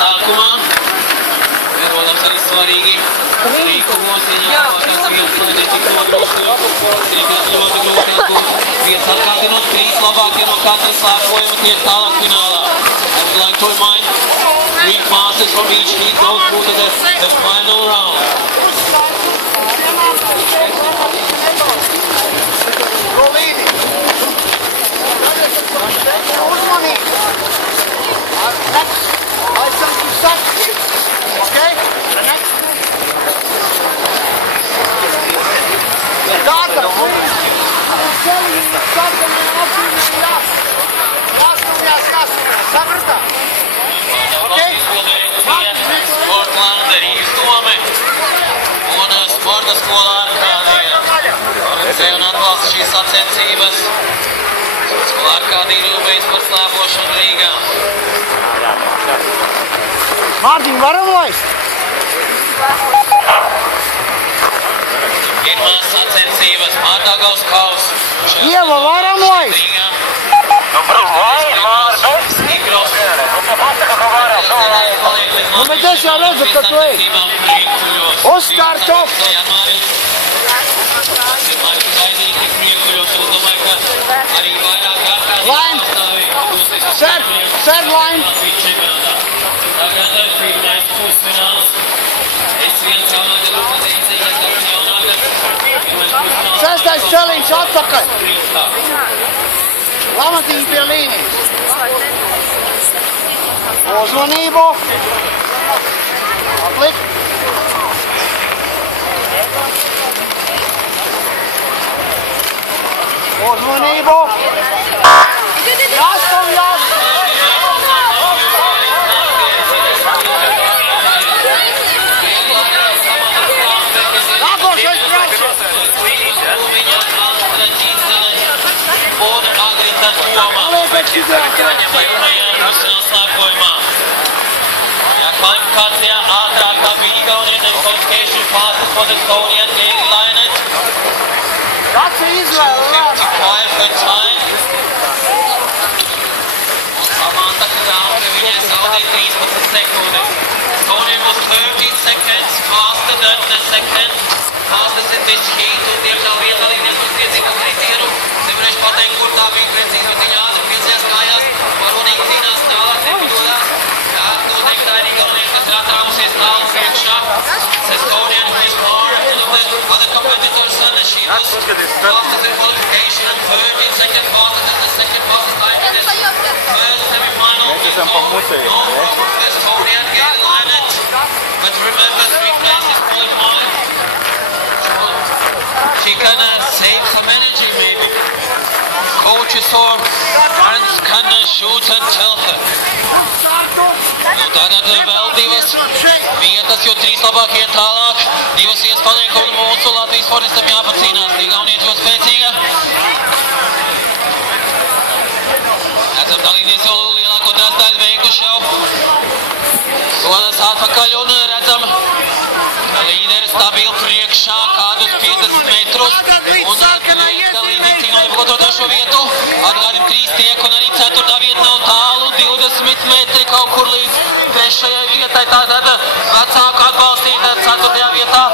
sākumā. Ierodams arī svarīgi. Rīkumos ieņēmākās vietas, lai netik nodrošināt. Ļoti grūti, vietas atkārtinot 3 labākie no katra sākojuma tiek tālāk finālā. I would like to remind 3 classes from each heat go through to the final round. Okay? The next. Data, please. I'm telling you something else. Saprata? Okay? Sportlanderi izdome un sporta skolā Arkādija. Organizēja un atbalsta šīs sacensības. Skolā Arkādija rūpējas par slēpošanu Rīgā. Mārtiņ, varam laist? Pirmās sacensības Mārdāgaus kaus. Ieva, varam laist? Nu, bet es jau redzu, ka tu ej. Uzstart off! Line! Third line! Sestais celiņš atpakaļ! Lamatiņi pie līnijas! Uzmanību! Atlikt! Uzmanību! Jāstāv, jāstāv! Nākošais trešais! Un Agrita Toma. Ja kvalifikācijā ātrākā bija Igaunieta qualification passes for the Estonian Daily Linet. That's Israel, Lama. 55 for time. Samantha Kadamre viņai zaudēja 13 sekundes. Estonian was 13 seconds faster than the second fastest in this heat. Un diemžēl vietā līnijas uz piedzīvo kritienu. Nevarēšu pateikt, kur tā bija precīzi, bet viņa ātri piecījās kājās. Varonīgi cīnās tālāk, nepadodās. Noteikti tā ir Igaunieta, kas ir atrāmusies tālu priekšā. Estonian who is far ahead of the other competitors and she was fastest in qualification and 13 seconds faster than the second fastest time in this first semi-final. No problem for Estonian Gail Linet. But remember, 3 places qualified. She can save some energy maybe. Coaches or friends can shoot and tell her. Tātad vēl 2 vietas, jo 3 labākie tālāk. 2 vietas paliek un mūsu Latvijas sportistam jāpacīnās. Igaunieta ļoti spēcīga. Redzam, dalībnieks jau lielāko daļu veikuši jau. Sodas atpakaļ un redzam, līderi stabili priekšā kādus 50 metrus. Un dalībnieki cīnot par to trešo vietu. Atgādim 3 tiek un arī 4. vieta nav tālu. 20 metri kaut kur līdz 3. vietai. Tātad vecāku atbalstīta 4. vietā.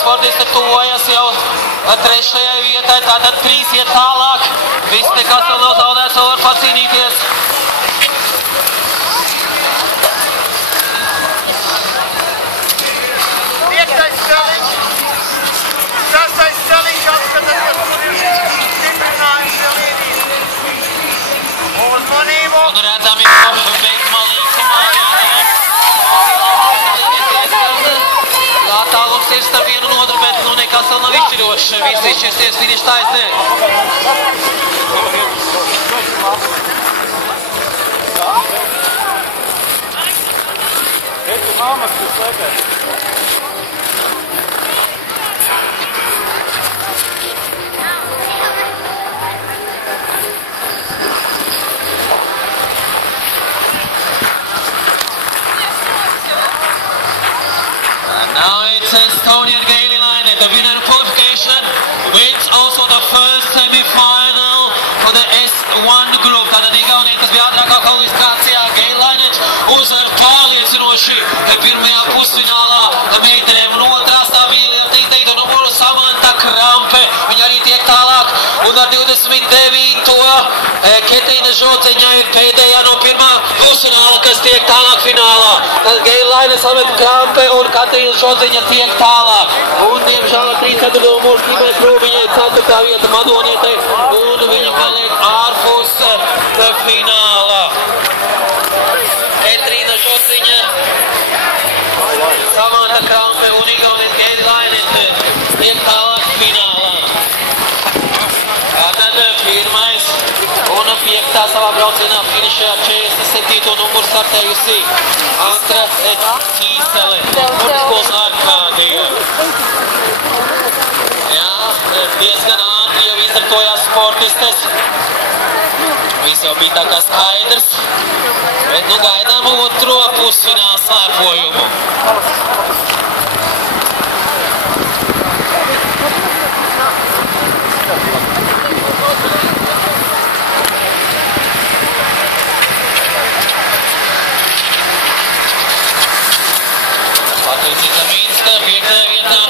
Sportisti tuvojas jau 3. vietai. Tātad 3 iet tālāk. Viss nekas vēl nav zaudēts, vēl var pacīnīties. Un redzam jau veiksmā līkumā. Attālums ir starp vienu un otru, bet nu nekas vēl nav izšķirošs. Visi izšķirsties finiša taisnē. Now it's Estonian Gaily Linet, the winner of qualification, wins also the first semi-final for the S1 group. Tātad Igaunija, tas bija ātrākā kvalifikācijā, Gaily Linet uz pārliecinošu tikuši pirmajā pusfinālā meitenēm. Un otrā stabīlī, ja teiktu, numuru Samanta Krampe. Viņa arī tiek tālāk. Un ar 29. Ketrīna Žoceņa ir pēdējā no pirmā pusfināla, kas tiek tālāk finālā. Tad Geilaine Samanta Krampe un Ketrīna Žoceņa tiek tālāk. Un, diemžēl, 34. numurs Tīmē Krūmiņai 4. vieta Madonietei. Un viņa paliek ārpus finālā. Ketrīna Žoceņa, Samanta Krampe un Igaunis Geilaine tiek tālāk finālā. Tātad pirmais un 5. savā braucienā finišē ar 47. numuru startējusi Antra Cīsele. Sportskolas Arkādija. Jā, diezgan ātri jau izdartojās sportistes. Viss jau bija tā kā skaidrs. Bet nu gaidām otro pusfināla slēpojumu. Patricija Minska, 5. vietā.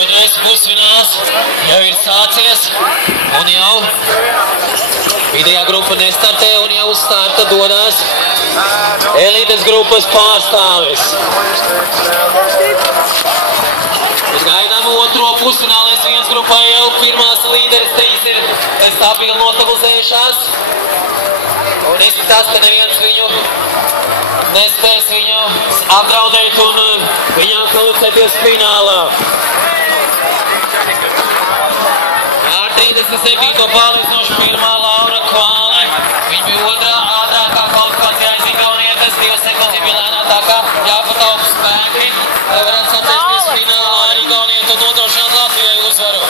Otrais pusfināls jau ir sācies un jau vidējā grupa nestartē un jau uz starta dodas elites grupas pārstāvis. Mēs gaidām otro pusfinālu S1 grupā jau pirmās līderes 3 ir stabili nostabilizējušās. Un izskatās, ka neviens viņu nespēs viņu apdraudēt un viņām kvalificēties finālā. Ar 37. pārliecinoši pirmā Laura Kvāle. Viņa bija otrā ātrākā kvalifikācijā aiz Igaunietes, 2 sekundes bija lēnātākā, jāpataupa spēki, lai varētu sacensties finālā ar Igaunietu un nodrošināt Latvijai uzvaru.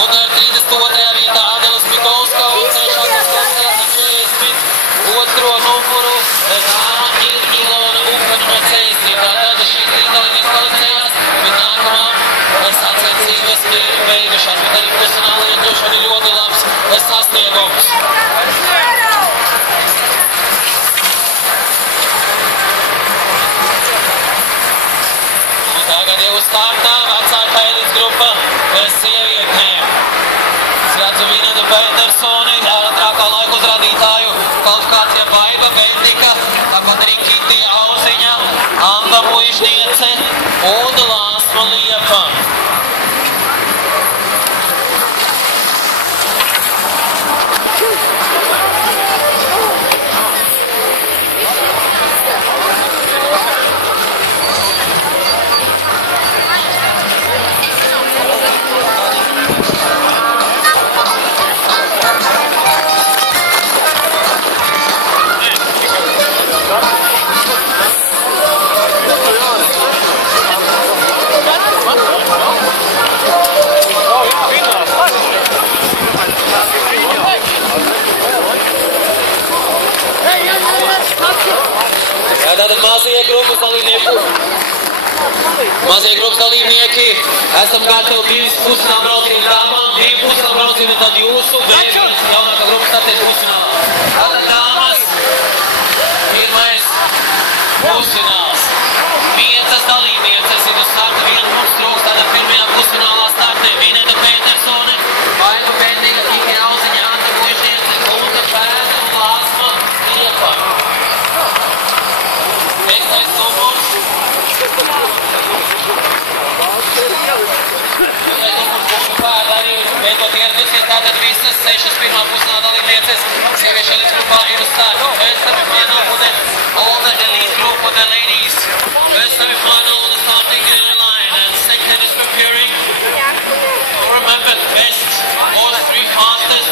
Un ar 32. vietā Adelis Mikolska un 3. klasē ar 42. numuru Ilona Upana no Ceļsī. Tātad šīs līdzdalības kvalificējās, bet nākamā sacensības ir beigušās, bet arī pusfināla iekļūšana ir ļoti labs sasniegums. Un tagad jau startā vecākā elites grupa sievietēm. Es redzu Vineta Petersoni, ātrākā laika uzrādītāju kvalifikācija Baiba Bendika, tāpat arī Kitija Auziņa, Amba Muižniece un Lāsma Liepa. Tātad mazie grupas dalībnieki esam gatavi 2 pusfināla braucienu dāmām, 2 pusfināla braucienu tad jūsu, B1 jaunākā grupa startēs pusfinālā. Tātad dāmas, pirmais pusfināls. 5 dalībnieces ir uz starta, 1 mums trūks, tātad pirmajā pusfinālā startē Vineta Petersone, Baiba Bendika, Kitija Auziņa, Anta Muižniece, Gunta Pēta un Lāsma Liepa. 5. numurs. 5. numurs Gunta Pēta arī beidzot ieradusies, tātad visas 6 pirmā pusfināla dalībnieces sieviešu elites grupā ir uz starta. First semi-final for all the elite group for the ladies. First semi-final on the starting line and second is preparing. Remember, best all 3 fastest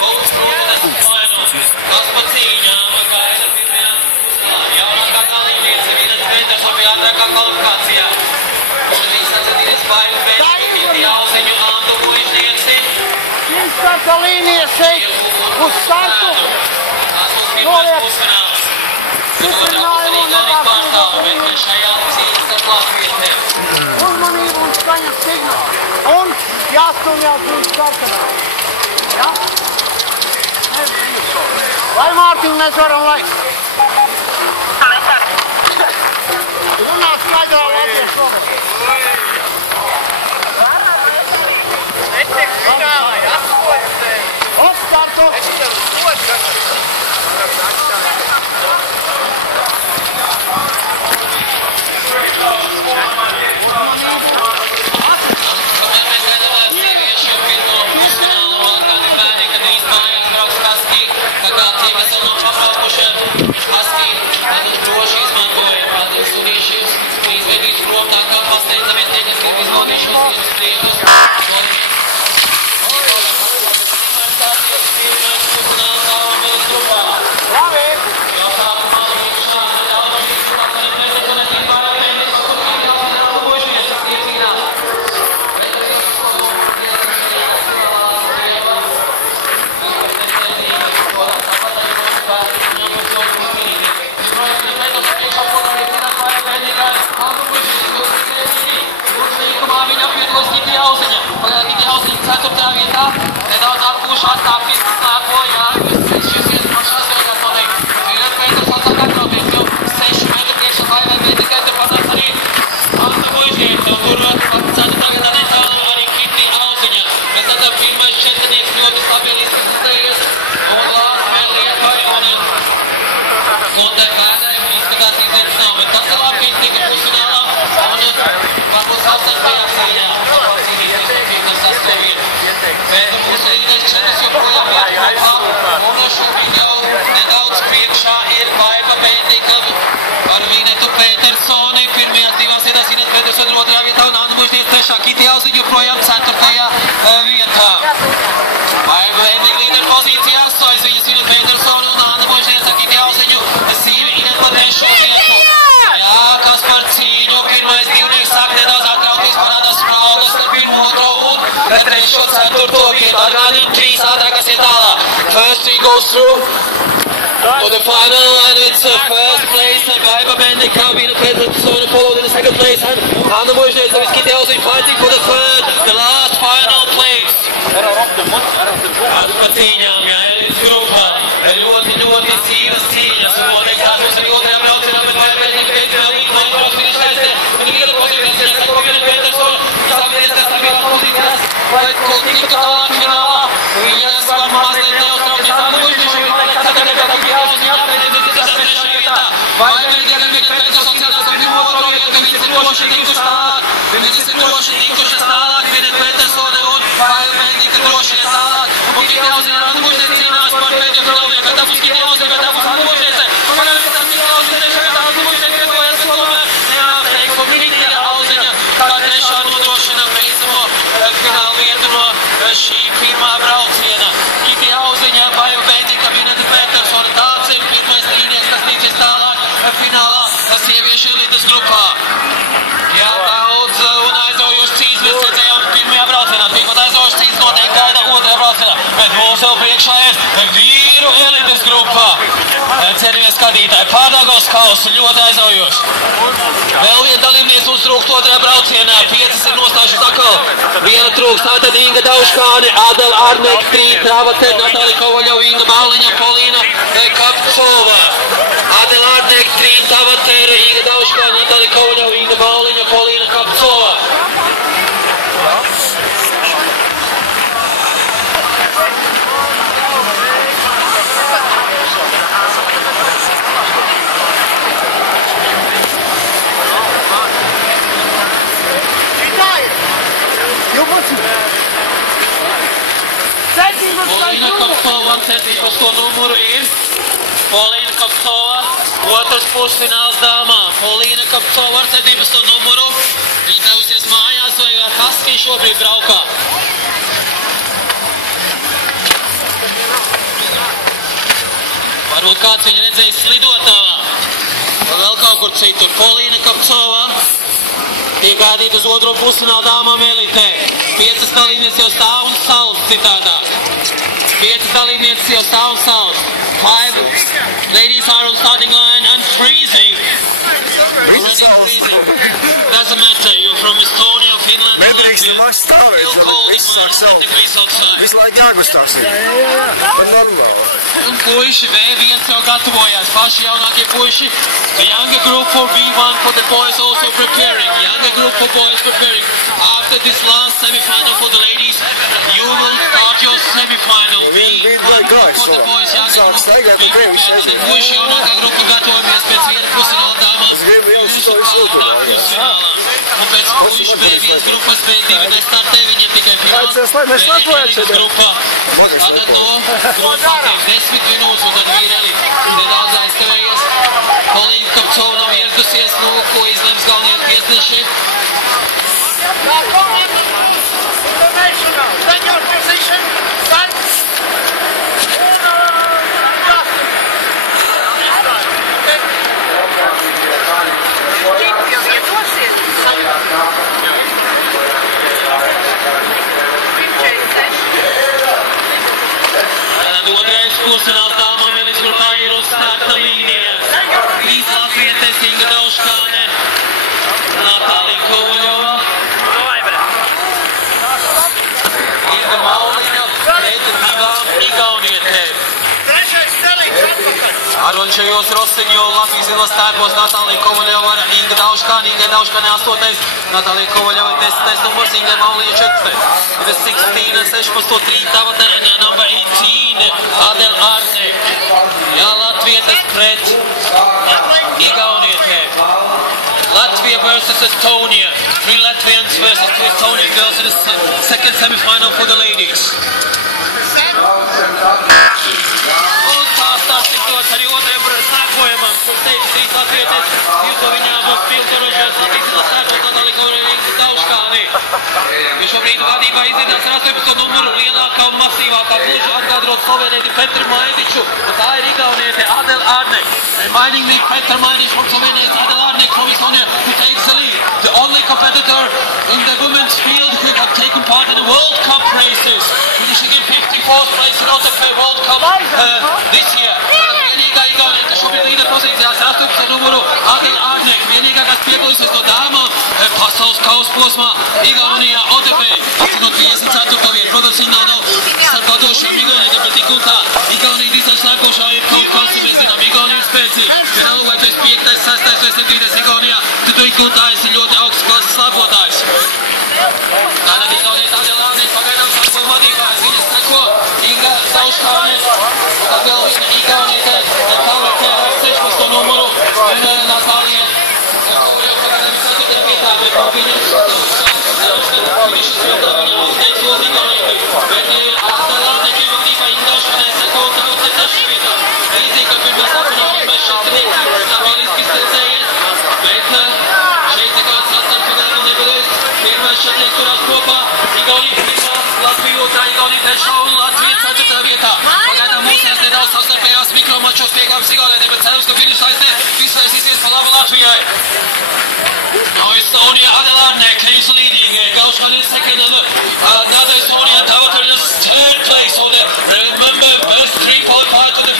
go through to the final. Gaspaciņa, gaida pirmajā pusfinālā. Jaunākā dalībniece Vineta Petersone bija ātrākā kvalifikācijā. Šodien sacensties Baiba Bendika, Kitija Auziņu, Antu Muižnieci. Viņš starta līnijas šeit uz startu. Tas mums pirmais pusfināls. Stiprinājumu un nepārspīdot līniju. Šajā cīņas ar Latvijiem. Uzmanību un skaņu. saņem signālu. Un jāstumjās līdz sarkanai. Ja? Vai Mārtiņ mēs varam laist? Runāt skaidrā latviešu valodā. Netiek finālā, jāspodzēja. Startu! Es tev spodzēju. Ceturtajā vietā, nedaudz atpūšās kā 15 nāko, jā, šis viens pašās beigās noteikti. Vienat Pēters atsāk atroties, jau 6 metru priekšā laivē, bet tikai te panāks arī Anta Božģēns, un tur ceturtajā vietā netālu arī Kitri Auziņa. Mēs tātad pirmais četrnieks ļoti stabili izskatējies, un Lārs vēl Lietpai, un te Pēterim izskatās izvērts nav, bet tas ir labi, ka iztika pusfinālā, un varbūt savstarpējā cīņā. Bet mūsu līderis četras joprojām iet kopā, un šobrīd jau nedaudz priekšā ir Vaiva Bendika ar Vinetu Petersoni. Pirmajās divās vietās Vinetu Petersoni ir otrajā vietā, un Anna Božģēns trešā. Kiti Auziņa joprojām ceturtajā vietā. Vaiva Bendika līderi pozīcijā ar Soiziņas Vinetu Petersoni un Anna Božģēns ar Kiti Auziņu. Sīvi iet pa trešo vietu. Jā, kas par cīņu, pirmais divnieks sāk nedaudz atrauties, parādās spraudas ar pirmo otro un trešo ceturto vietu. Atgādina trīs ātrākās iet tālāk. First three goes through to the final, and it's first place Vaiva Bendika, Vinetu Petersoni followed in the second place, and Anna Božģēns with Kiti Auziņa fighting for the third, the last final place. Pa cīņām, jā, grupā. Ļoti sīvas cīņas, un noteikti tās mums arī otrajā braucienā, bet Vaiva Bendika beidz vēl līdz Latvijas finišēs. Viņa līdera pozīcijās, sako Vinetu Petersoni, izāmies stabilās pozīcijās, lai tiktu tālāk finālā. Viņas var mazliet neuztraukties Anna Božģēns, bet ceturtajā vietā Kiti Auziņa jāpēdējās trešajā vietā. Vaiva Bendika Vinetu Petersoni cīnās par pirmo otro vietu, viņas ir droši tikušas tālāk. Viņas ir droši tikušas tālāk, Vinetu Petersoni un Vaiva Bendika droši iet tālāk. Un Kiti Auziņa un Anna Božģēns cīnās par pēdējo finālu vietu. Tā būs Kiti Auziņa, bet tā būs Anna Božģēns. Pagaidām tas Kiti Auziņa trešā vietā, Anna Božģēns viekojas, ko tomēr neapteiktu. Kiti Auziņa kā trešā nodrošina beidzamo finālu vietu no šī pirmā brauciena. Kiti Auziņa, Vaiva Bendika, Vinetu Petersoni. Tāds ir pirmais cīnieks, kas līdzies tālāk finālā sieviešu elites grupā. Jā, daudz un aizraujošas cīņas mēs redzējām pirmajā braucienā. Tikpat aizraujošas cīņas noteikti gaida otrajā braucienā. Bet mums jau priekšā ir vīru elites grupā. Ceramies skatītāji, Pārdaugavas kausa ļoti aizraujoši. Vēl viena dalībnieks mums trūkst otrajā braucienā. 5 ir nostājušas atkal. Viena trūkst, tātad Inga Dauškāne, Adela Arnek, Trīt, Ravater, Natālija Kovaļova, Inga Bāliņa, Polīna Kapcova. Adela Arnek, Trīt, Ravater, Inga Dauškāne, Natālija Kovaļova, Inga Bāliņa, Polīna Kapcova. Polīna Kapcova atcerības to numuru ir Polīna Kapcova, otrs pusfināls dāmā. Polīna Kapcova atcerības to numuru. Viņa devusies mājās vai ar Haskī šobrīd braukā. Varbūt kāds viņu redzējis slidotavā. Vēl kaut kur citur. Polīna Kapcova iegādīt uz otro pusfinālu dāmām elitē. 5 dalībnieces jau stāv un salus citādā. 5 dalībnieces jau stāv un salus. 5 ladies are on starting line and freezing. Freezing. Doesn't matter. You're from Estonia, Finland, Nedrīkst Latvia. nemaz stāvēt, Still lai cold, viss sāk minus 10 saukt. degrees outside. Visu laiku jāgustās ir. Tā normāli. Un puiši V1 jau gatavojās, paši jaunākie puiši. The younger group for V1 for the boys also preparing. Younger group for boys preparing. After this last semi-final for the ladies, you will start your semi-final. Viņi bija gājis For the savā. boys, younger Sāk group. staigāt, un tie visi aiziet. Puiši jaunākā grupa gatavojamies pēc viena pusfināla dāmām. Es gribu jau uz to visu lūtumā. Un pēc puiši B1 grupas B2 nestartē, viņiem tikai fināls. Mēs latvojamies šeit. Grupā. Mākais Tātad latvo. no grupā tiek 10 minūtes, un tad vīreli nedaudz aizkavējies. Polīna Kapcova nav ieradusies, nu, ko izlems galvenie tiesneši. Then your position, stand. Otrais pusfināls dāmām vienas grupā ir uz starta līnijas. Trīs latvietes Inga Dauškāne, Natālija Kovaļova, Inga Mauliņa pret divām igaunietēm. Arončajos Roseņo Latvijas zilos stērpos Natālija Kovaļova ar Inga Dauškāne. Inga Dauškāne 8. Natālija Kovaļova 10. numurs, Inga Mauliņa 4. It is 16 and 16 tavatēņa number 18 Adel Arnek. Jā, Latvietes pret igaunietēm. Latvia versus Estonia. 3 Latvians versus 2 Estonian girls in the second semi-final for the ladies. Un tā starpsitos arī otrajam sākojumam, kur teica 3 latvietes, jūs to viņām būs piltorošais Latvijas zilos stērpos Natālija Kovaļova Inga Dauškāne. Jo šobrīd vadībā izviedās ar 18 numuru lielākā un masīvākā gluži atgādrot Slovēnieti Petru Maidiču, un tā ir igauniete Adel Arnek. Reminding me Petra Maidič from Slovenia, Adel Arnek from Estonia, who takes the lead. The only competitor in the women's field who have taken part in the World Cup races, finishing in 54th place in OTP World Cup this year. Vienīgā igauniete šobrīd līder pozīcijās 18 numuru Adel Arnek, vienīgā, kas piekļūstas no dāmām pasaules kausa posmā Igaunijā OTP. No 54. vietu, protams, viņa nav starptautošām igaunietēm, bet tik un tā. Igaunija visās nākošā ir kaut kāds, ja mēs zinām, Igaunija ir spēcīga. Vienalga, vai tu esi 5., 6. vai 7. Igaunijā, tu tik un tā esi ļoti augsts klases slēpotājs. Tātad Igaunieta Adel Arnek pagaidām sāko vadībā, viņas seko Inga Dauškāne, tad vēl viena Igauniete Kalvetē ar 16. numuru, un Natālija Kovaļova pagaidām 4. vietā, bet no viņas Viņš spildā viņa uzteic uz Igaunieti, bet ir Adel Arnek vadībā Inga Dauškāne seko Kalvetē 6. vietā. Līdzīgi, ka pirmā sākumā mēs šeit trīki stabiliski stildzējies, bet šeit nekāds sastarpinājumu nebūs. Pirmais šeit turās kopā Igaunija 1. Latvija 2. Igaunija 3. un Latvija 4. vietā. Pagaidām mūsējās nedaudz savstarpējās mikromačos piegāvas Igaunietē, bet cerams, ka finiša aizne viss aizsies pa labu Latvijai. Now Estonia Adel Arnek is leading. Dauškāne is second and another Estonian Tavatar is 3rd place on the remember best 3 qualified to the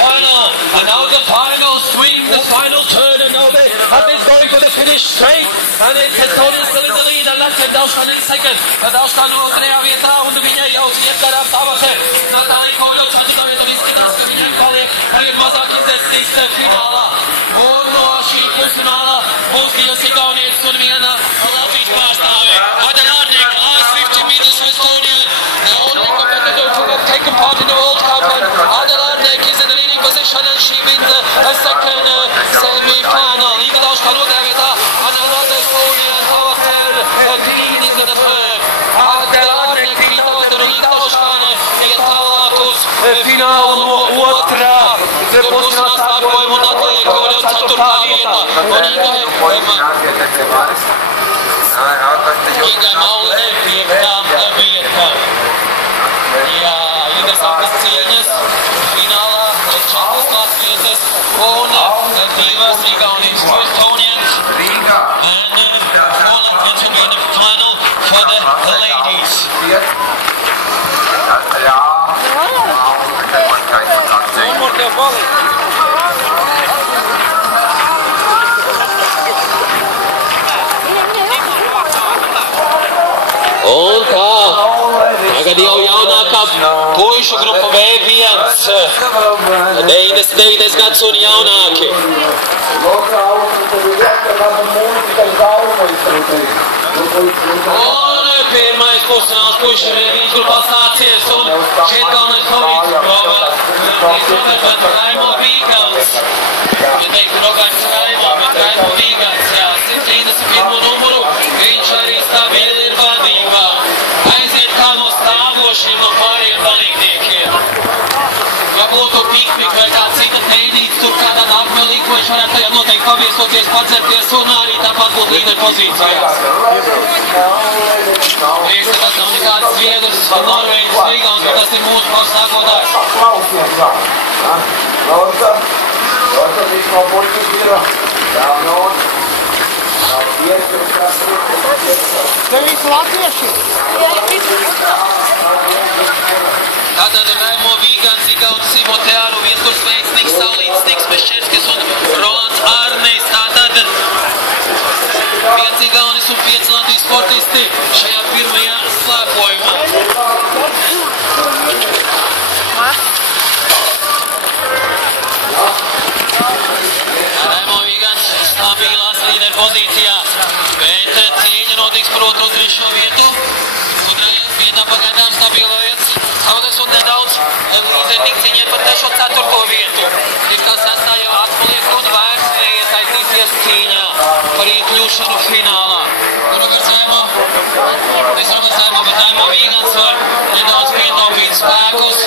final. And now the final swing, the final turn, and now they have been going for the finish straight. And it's Estonia still in the lead, and Latvia Dauškāne in second. Dauškāne otrajā vietā, un viņai jau sniedz garām Tavatar. Natālija Kovaļova 4. vietā izskatās, ka viņai paliek arī mazāk izdesīs finālā. Un no šī pusfinālā būs 2 igaunietes un 1 Latvijas pārstāve. Adel Arnek, last 50 meters for Estonia. The only competitor who have taken part in the World Cup, and Adel Arnek is in the leading position, and she wins a second semi-final. Inga Dauškāne 2. vietā, and another Estonian Tavatar clean is in the third. Adel Arnek, Inga Dauškāne iet tālāk uz finālu no otrā. Pusfināls sākojumu Natālija Kovaļova 4. vietā. Un Ingai Mauliņai 5. vietā. Jā, interesantas cīņas finālā 4 latvietes un 2 igaunietes, 2 Estonians and 4 Latvians will be in the final for the ladies. Tad jau jaunākā puišu grupa V1, 99 gads un jaunāki. Un pirmais pusfināls puišu V1 grupā sācies un šeit galvenais favorīts Raimo Vīgants. Ja teikt, Rogājums Raimo, bet Raimo Vīgants, jā, 131 numuru, viņš arī stabili ir vadībā. Aiziet kā no stāvošiem no pārējiem dalībniekiem. Ja būtu piknik vai kā cita tēdīts, tur kādā nākamajā līgo viņš varētu tajā noteikti paviesoties, padzerties un arī tāpat būt līderi pozīcijās. Liekas, ka tas nav nekāds Zviedrs, Norvēģis, Ligauns, bet tas ir mūsu pašu sākotājs. Tev visi latvieši? Tātad Raimo Vīgants, Igauns, Simo Teāru, Viesturs Veiksniks, Saulītis, Niks Meščerskis un Rolands Ārnejs. Tātad 5 Igaunis un 5 Latvijas sportisti šajā pirmajā slēpojumā. Raimo Vīgants stabilās līderu pozīcijās, bet cīņa notiks par 2. un 3. vietu. Otrajā vietā pagaidām stabilējas Saudas un nedaudz līdzekļu cīņai par 3. un 4. vietu. Ir kā 6. jau atpaliek un vairs neiesaistīsies cīņā par iekļūšanu finālā. Roberts Raimo, bet Raimo Vīgants var nedaudz pietaupīt spēkus.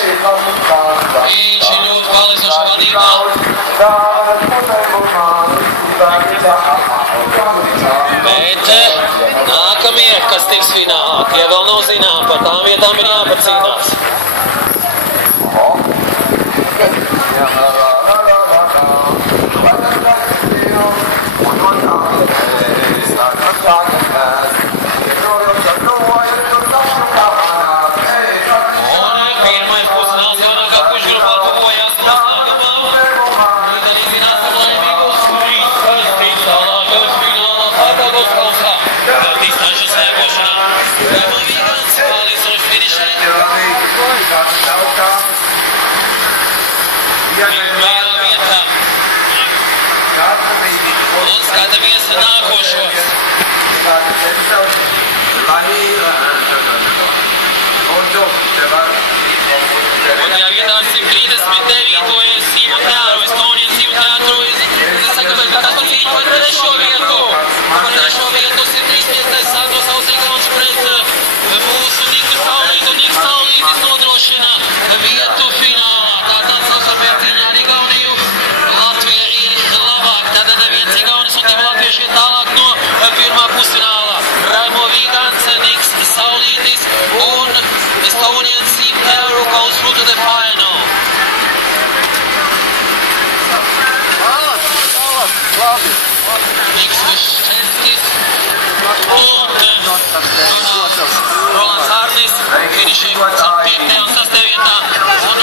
Viņš ir ļoti pārliecinoši vadībā. Bet nākamie, kas tiks finālā, tie vēl nav zinām, par tām vietām ir jāpacīnās. Un skatāmies nākošos. Un ja vietā 139. Simo Teāru, Estonijas Simo Teāru, es saku, bet tas par cīņu par 3. vietu. Par 3. vietu 135. Sandro Sauzīgons pret mūsu Niku Saulītu. Niks Saulītis nodrošina vietu finālā. Tātad savstarpējā cīņā ar Igauniju. Latvija ir labāk. Tātad viens Igaunis un 2 latvieši ir tālāk no pirmā pusfinālā. Raimo Vīgants, Niks Saulītis un Estonian Simo Teāru goes through to the final. Niks Meščerskis un Rolands Ārnejs finišē 5. un 6. vietā. Un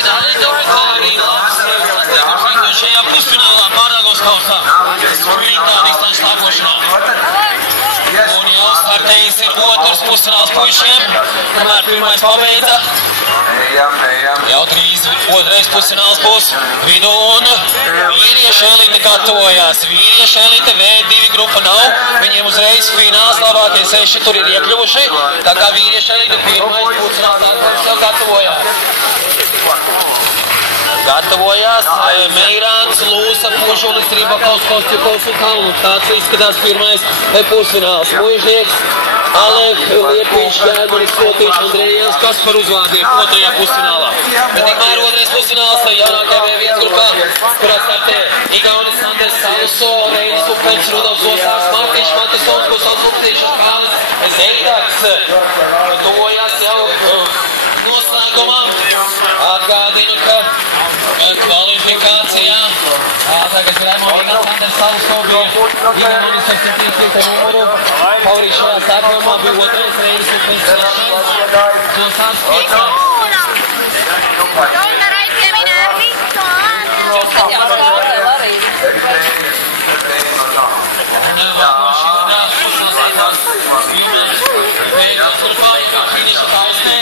fināli Dorotā arī labs sasniegums šajā pusfinālā Pārāgos kausā. Rītā distanču slēpošanā. Un jau startējis ir 2. pusfināls puišiem, kamēr pirmais pabeidza. Jau 2. pusfināls būs vidū un vīriešu elite gatavojās. Vīriešu elite V2 grupa nav, viņiem uzreiz fināls labākie 6 tur ir iekļuvuši, tā kā vīriešu elite pirmais pusfināls jau gatavojās. Gatavojās Meirāns, Lūsa, Pužulis, Ribakaus, Kostjukovs un Kalnuks. Tāds izskatās pirmais pusfināls. Muižnieks, Alek, Liepiņš, Ķēmanis, Sotiņš, Andrejans, Kaspar uzvārdiem 2. pusfinālā. Bet tikmēr 2. pusfināls jaunākajā V1 grupā, kurā startē Igaunis Andres Saluso, Reinis Upens, Rudolfs Osārs, Mārtiņš Matesons, ko sauc Uptīšas Kālis, Zeidaks. Tuvojās jau noslēgumā. Atgādinu, ka kvalifikācijā tagad Raimo Vīgants, Andres Saluso bija Igaunijas 135. numuru. Favorīts šajā sākumā bija 2. Reinis Upens 6. Osārs 5. Finiša taisnē.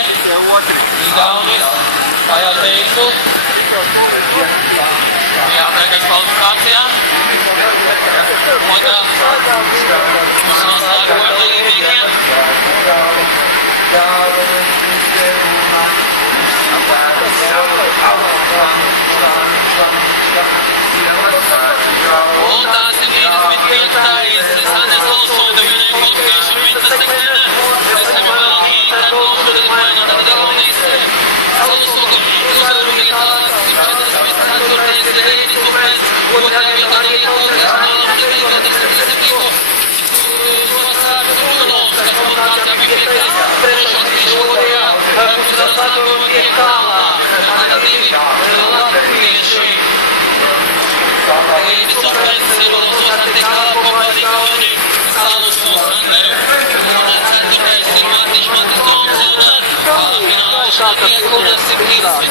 Otrā. Pusfināls sākoja dalībniekiem. Un tās ir 35. Sanders Olson, the winning qualification wins the second. The semi-final heat and goes to the final. Tad galvenais Olson, uzvaru Itālijas 144. Rēnis Upens, otrā vietā dalībnieks finālam un dalībnieks 37. Vasārs Brunovs, kas otrkārtā bija 5. Trešais viņš otrajā pusfinālā sākumā tiek tālāk. Tagad divi latvieši. Rēnis Upens, Sirols Osantekāla, Kopanikoni, Salus Sanderu. Un ceturtais ir Mārtiņš Matisons un finālā tiek un 74.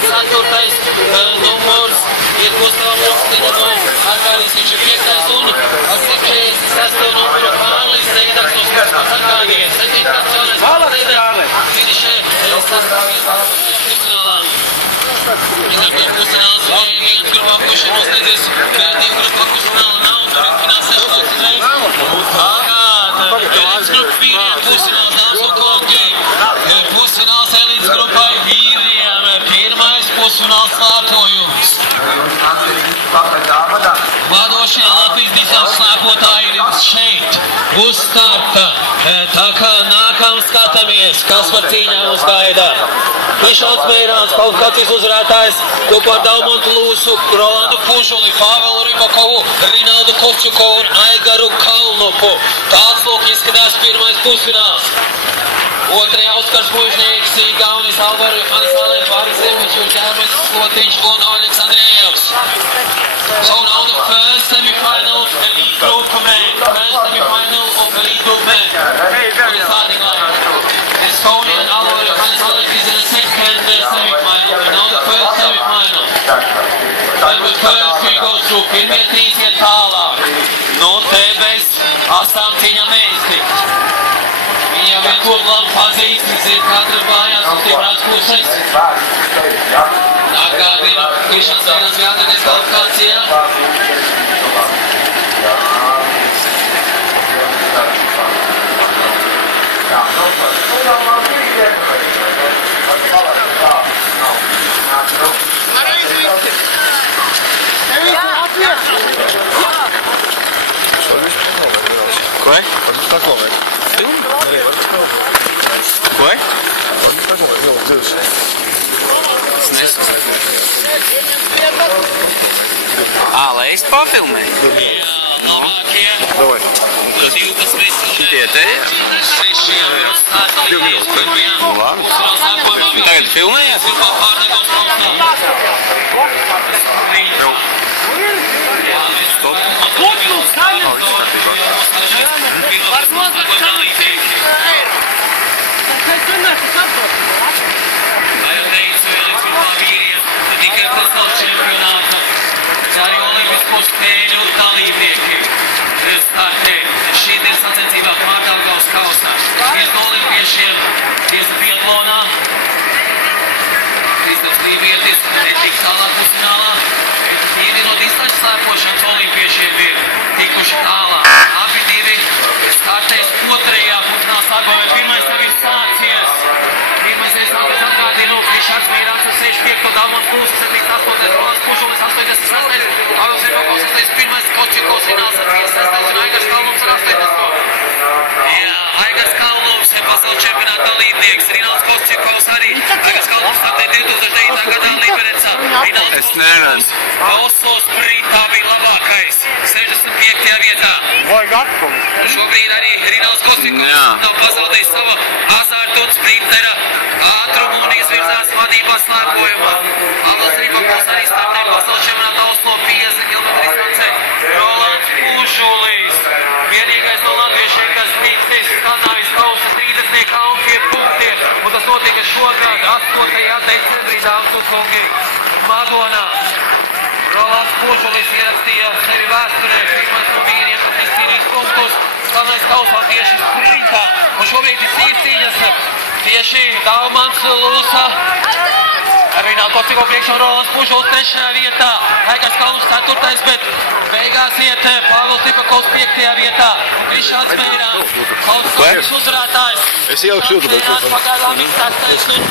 numurs ir Gustavs Stiņanovs. Arkādijs viņš ir 5. un 46. numuru Kārlis Zeidaks uz Kaspars Arkādijs. 7. Zeidaks finišē pusfinālā. Viņam pusfināls viens grupā puši noslēdzies, divu grupā pusfināla nav, tur ir fināls 6. Tagad elites grupa vīriem pusfināls dāmas un kungi. Pusfināls elites grupai vīriem. Pirmais pusfināls slēpojums. Vadošie Latvijas distances slēpotāji ir šeit, uz starta. Tā kā nākam skatāmies, kas par cīņām mums gaida. Mišels Meirāns, kvalifikācijas uzvarētājs, kopā ar Daumantu Lūsu, Rolandu Pužuli, Pāvelu Ribakovu, Rinaldu Kosčukovu un Aigaru Kalnopu. Tāds lūk izskatās pirmais pusfināls. Otrajā Oskars Buļžnieks, Igaunis Alvaru, Ansalē, Pāris Zirmiņš, Ģērmens Slotiņš un Oļegs Andrejevs. So now the first semi-final of elite group men. First semi-final of elite group men. On the starting line. Estonian Alvar Ansalē is in the second semi-final. Now the first semi-final. Then the first three goes through. Pirmie trīs iet tālāk. Nu te bez asām cīņām neiztikt. Viņam vienkārši labi pazīst, zina katra bājās un stiprās puses. Atgādina, Krišans Vīnams bija atradies kvalifikācijā. Ko je? Ko je? Es nesaku. Lai es pafilmēju? Jā, labākie. 12. Šitie te ir? 2 minūtes. Nu labi. Tagad filmējāt? Tikai pasaules čempionāta, arī olimpisko spēļu dalībnieki startē šīdienas sacensībā Pārdaugavas kausā. Viens no olimpiešiem tiesa biatlonā, Kristaps Lībietis, netik tālāk pusfinālā. Vieni no distances slēpošanas olimpiešiem ir tikuši tālāk. Abi divi startēs otrajā pusfinālā sākumā. Pirmais jau ir sācies. Pirmais es vēlos atgādinu, Rišards Mīrāns ar 65. Daumantu Lūsu, 78. Rolands Pužulis, 86. Pāvels Ribakovs, 81. Kosčukovs, fināls ar 36. un Aigars Kalnovs ar 80. Jā, Aigars Kalnovs ir pasaules čempionāta dalībnieks, Rinalds Kosčukovs arī. Aigars Kalnovs startē 2009. gadā Liberecā. Es neredzu. Oslo sprintā bija labākais, 65. vietā. Šobrīd arī Rinalds Kosčukovs nav pazaudējis savu azartu un sprintera ātrumu un izvirzās vadībā slēpojumā. Pāvels Ribakovs arī startē pasaules čempionātā Oslo 50 km distancē. Rolands Pužulis, vienīgais no latviešiem, kas ticis Skandinavijas kausa 30. kalnu pie punktiem, un tas notika šogad 8. decembrī, dāmas un kungi, Madonā. Rolands Pužulis ierakstīja sevi vēsturē, pirmais no vīriem, kas izcīnījis punktus Skandinavijas kausā tieši sprintā. Un šobrīd ir cīņas tieši Daumans Lūsa Rināls Kostiko priekšā Rolands Pušuls 3. vietā. Aigas Kalus 4. bet beigās iet Pāvils Lipakovs 5. vietā. Krišāns Meirāns, Klauss uzvarētājs. Es ielikšu YouTube. Pagaidām viņš 6. bet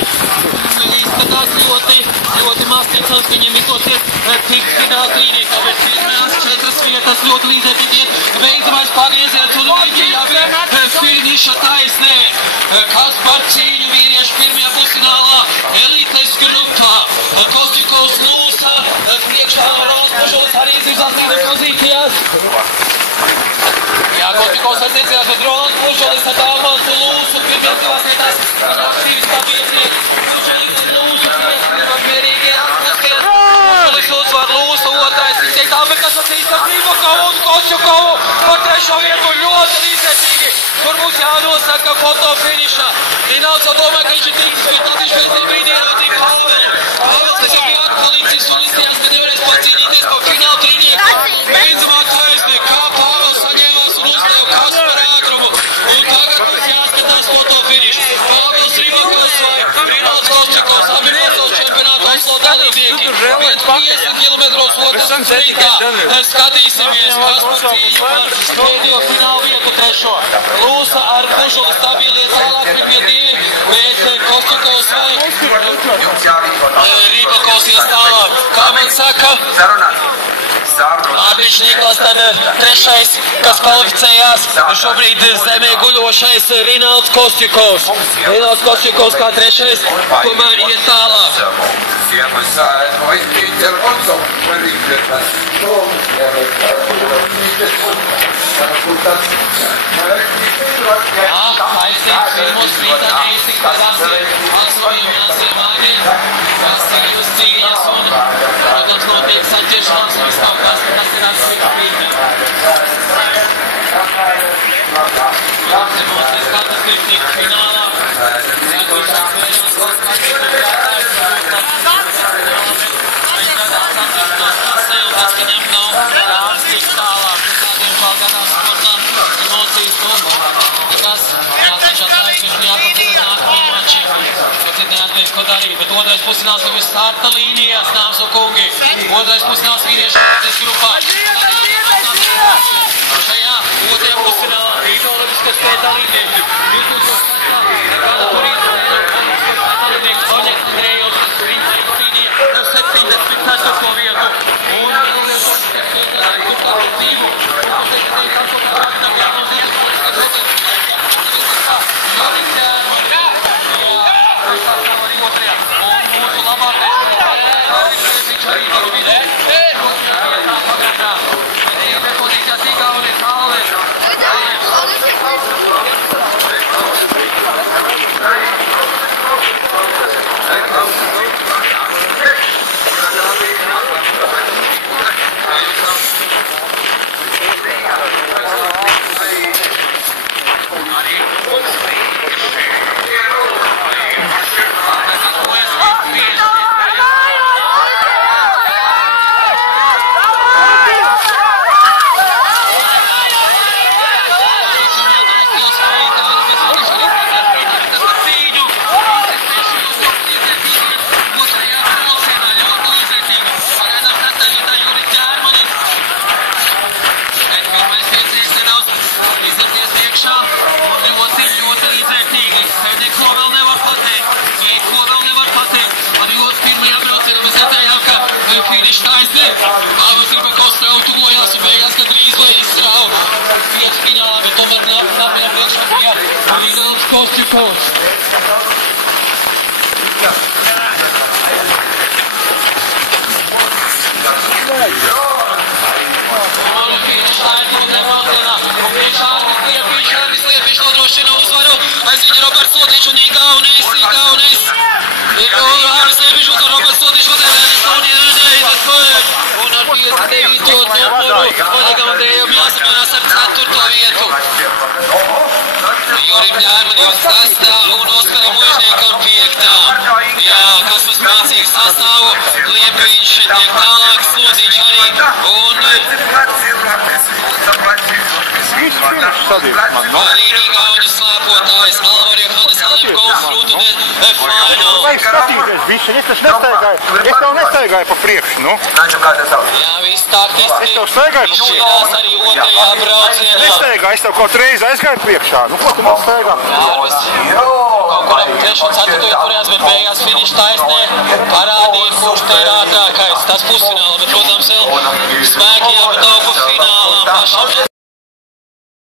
izskatās ļoti maz ticams, ka viņam izdosies tikt fināla trīnī. Tāpēc pirmās 4 vietas ļoti līdzētīgi iet. Beidzamais pagrieziens un Vigijā bija finiša taisnē. Kas par cīņu vīriešu pirmajā pusfinālā elites grupā. Kostikovs Lūsa priekšā Rolands Pušuls arī izvirzās līdera pozīcijās. Jā, Kostikovs attiecījās uz Rolands Pušulis ar Dalmans un Lūsu pirmajās vietās. Aktīvi stabilieties. Pušulis un Lūsu pirmajās mierīgi atpusties. Pušulis uzvar Lūsu 2. Viņš teikt Amerikas attīstās Lipakovu un Kostikovu par 3. vietu ļoti līdzētīgi. Tur būs jānosaka foto finišā. Rināls jau domāja, ka viņš ir tiks, bet tad viņš pēc brīdī ieraudzīja Pāvelu. Pāvels, kas jau bija atpalīdzis un izstījās, bet nevarēs pacīnīties par fināla trīnī. Beidzamā taisnē, kā Pāvels saņēmās un uzdev kasu par ātrumu. Un tagad mums jāskatās foto finišu. Pāvels Lipakovs vai Rināls Kostikovs, abi pasaules čempionāta Oslo dalībnieki. 50 km otras sprintā. Skatīsimies, kas par cīņu par pēdējo fināla vietu 3. Lūsa ar Pušuli stabili tālāk pirmie 2, bet Kostikovs vai Lipakovs ies tālāk. Kā man saka? Mārtiņš Niklas, tad 3. kas kvalificējās, šobrīd zemē guļošais Rināls Kostikovs. Rināls Kostikovs kā 3. tomēr iet tālāk. Taisnīgs pirmos rītā neiztikās 8 mājiņi, kas ir uz cīņas un, protams, notiek saķeršanās un izkaukās, kas ir atsevišķi rītā. Zemosies katrs rītnīgs finālā. Jākušās vērās kaut kāds uzrādājs, tas, ka viņam nav ļāvis tikt tālāk. Tādiem vēl gadās sportā emocijas un nekas jācenšas aizsniegt un jāpapildās nākamajiem mačiem. Bet ir neatliek, ko darīt. Bet 2. pusfināls jau ir starta līnijās, dāmas un kungi. 2. pusfināls vīriešu elites grupā. Šajā 2. pusfinālā Rīga Olimpiskās spēļu dalībnieki. 2008. gada Turīnas Olimpiskās spēļu dalībnieki Oļegs Andrejovs, viņš arī cīnīja 74. vietu. Un vēl liels turpātību. Pāvils Lipakovs tev tuvojās un beigās, kad drīz vai izstrāva 5 finālā, bet tomēr nākamajā priekšā bija Rināls Kostikovs. Un finišā ir Tūtē Maltenā. Un priekšā Visliepiņš nodrošina uzvaru. Aiz viņa Roberts Lotiņš un Igaunis. Visliepiņš uzvar Roberts Lotiņš vadē Estonia Davis Bird. Un ar 59. numuru Oļegam Andrejam jāsamierās ar 4. vietu. Jurim Ģērmanim 6. un Oskaram Mužniekam 5. Jā, kas mums mācīgs sastāvu, Liepiņš tiek tālāk, Slodziņš arī. Un viss finišs sadies man, no? Līdīgauņu slēpotājs Alvar Johannes Alem goes through to the final. Vajag skatīties visi, es taču nestaigāju pa priekšu, nu? Jā, viss taktiski. Es tev staigāju pa priekšu. Šķirās arī otrajā braucienā. Nestaigāju, es tev kaut reizi aizgāju priekšā. Nu, ko tu man staigā? Kaut kuram 3. un 4. turējās, bet beigās finiša taisnē parādīja, kurš te ir ātrākais. Tas pusfināla, bet, protams, vēl spēki jābūt finālā pašam.